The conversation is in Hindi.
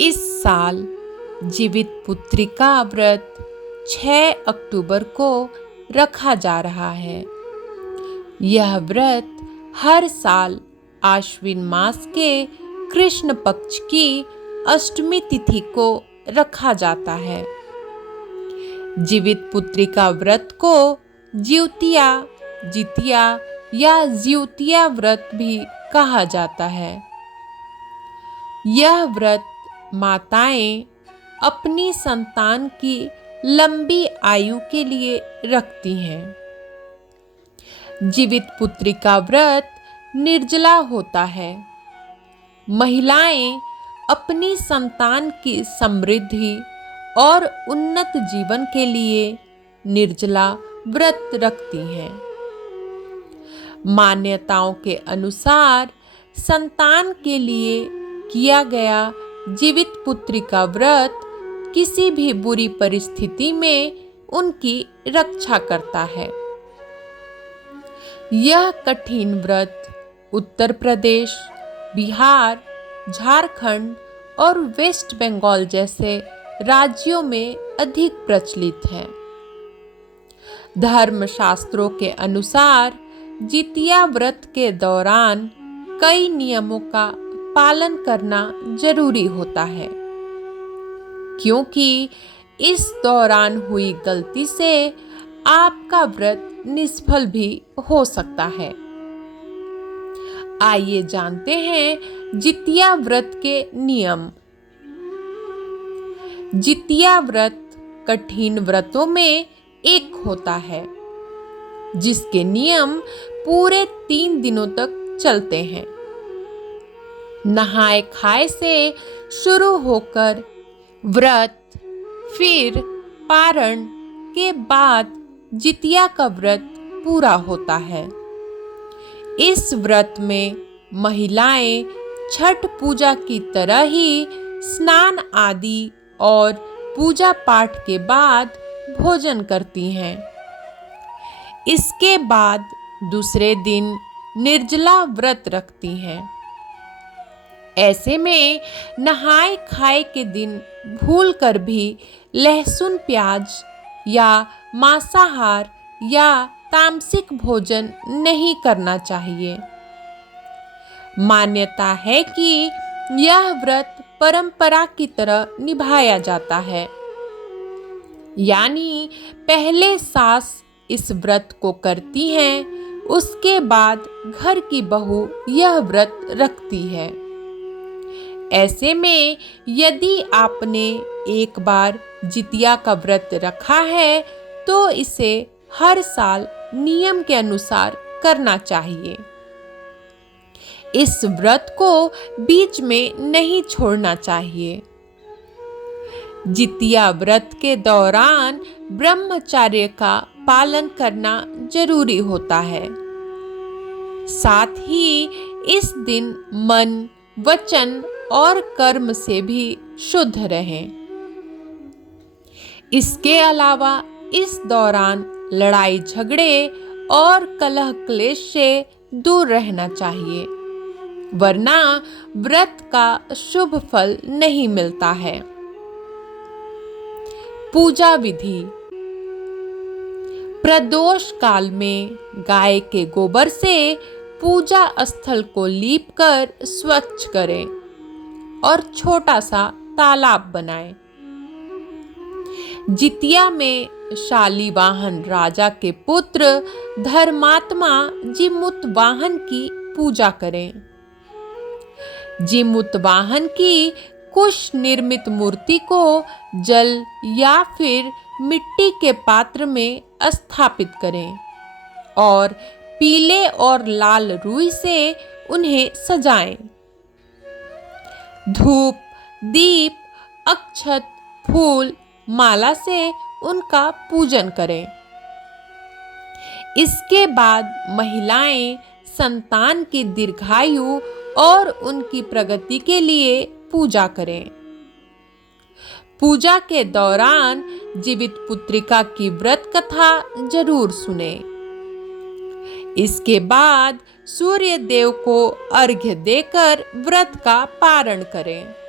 इस साल जीवित पुत्री का व्रत 6 अक्टूबर को रखा जा रहा है। यह व्रत हर साल आश्विन मास के कृष्ण पक्ष की अष्टमी तिथि को रखा जाता है। जीवित पुत्री का व्रत को ज्योतिया, जितिया या ज्योतिया व्रत भी कहा जाता है। यह व्रत माताएं अपनी संतान की लंबी आयु के लिए रखती हैं। जीवित पुत्री का व्रत निर्जला होता है। महिलाएं अपनी संतान की समृद्धि और उन्नत जीवन के लिए निर्जला व्रत रखती हैं। मान्यताओं के अनुसार संतान के लिए किया गया जीवित पुत्री का व्रत किसी भी बुरी परिस्थिति में उनकी रक्षा करता है। यह कठिन व्रत उत्तर प्रदेश, बिहार, झारखंड और वेस्ट बंगाल जैसे राज्यों में अधिक प्रचलित है। धर्मशास्त्रों के अनुसार जितिया व्रत के दौरान कई नियमों का पालन करना जरूरी होता है, क्योंकि इस दौरान हुई गलती से आपका व्रत निष्फल भी हो सकता है। आइए जानते हैं जितिया व्रत के नियम। जितिया व्रत कठिन व्रतों में एक होता है, जिसके नियम पूरे 3 दिनों तक चलते हैं। नहाए खाए से शुरू होकर व्रत, फिर पारण के बाद जितिया का व्रत पूरा होता है। इस व्रत में महिलाएं छठ पूजा की तरह ही स्नान आदि और पूजा पाठ के बाद भोजन करती हैं। इसके बाद दूसरे दिन निर्जला व्रत रखती हैं। ऐसे में नहाए खाए के दिन भूल कर भी लहसुन, प्याज या मांसाहार या तामसिक भोजन नहीं करना चाहिए। मान्यता है कि यह व्रत परंपरा की तरह निभाया जाता है, यानी पहले सास इस व्रत को करती हैं, उसके बाद घर की बहू यह व्रत रखती है। ऐसे में यदि आपने एक बार जितिया का व्रत रखा है तो इसे हर साल नियम के अनुसार करना चाहिए। इस व्रत को बीच में नहीं छोड़ना चाहिए। जितिया व्रत के दौरान ब्रह्मचर्य का पालन करना जरूरी होता है। साथ ही इस दिन मन, वचन और कर्म से भी शुद्ध रहें। इसके अलावा इस दौरान लड़ाई झगड़े और कलह क्लेश से दूर रहना चाहिए, वरना व्रत का शुभ फल नहीं मिलता है। पूजा विधि। प्रदोष काल में गाय के गोबर से पूजा स्थल को लीपकर स्वच्छ करें और छोटा सा तालाब बनाएं। जितिया में शालीवाहन राजा के पुत्र धर्मात्मा जीमूतवाहन की पूजा करें। जीमूतवाहन की कुश निर्मित मूर्ति को जल या फिर मिट्टी के पात्र में स्थापित करें और पीले और लाल रुई से उन्हें सजाएं। धूप, दीप, अक्षत, फूल, माला से उनका पूजन करें। इसके बाद महिलाएं संतान की दीर्घायु और उनकी प्रगति के लिए पूजा करें। पूजा के दौरान जीवित पुत्रिका की व्रत कथा जरूर सुने। इसके बाद सूर्य देव को अर्घ्य देकर व्रत का पारण करें।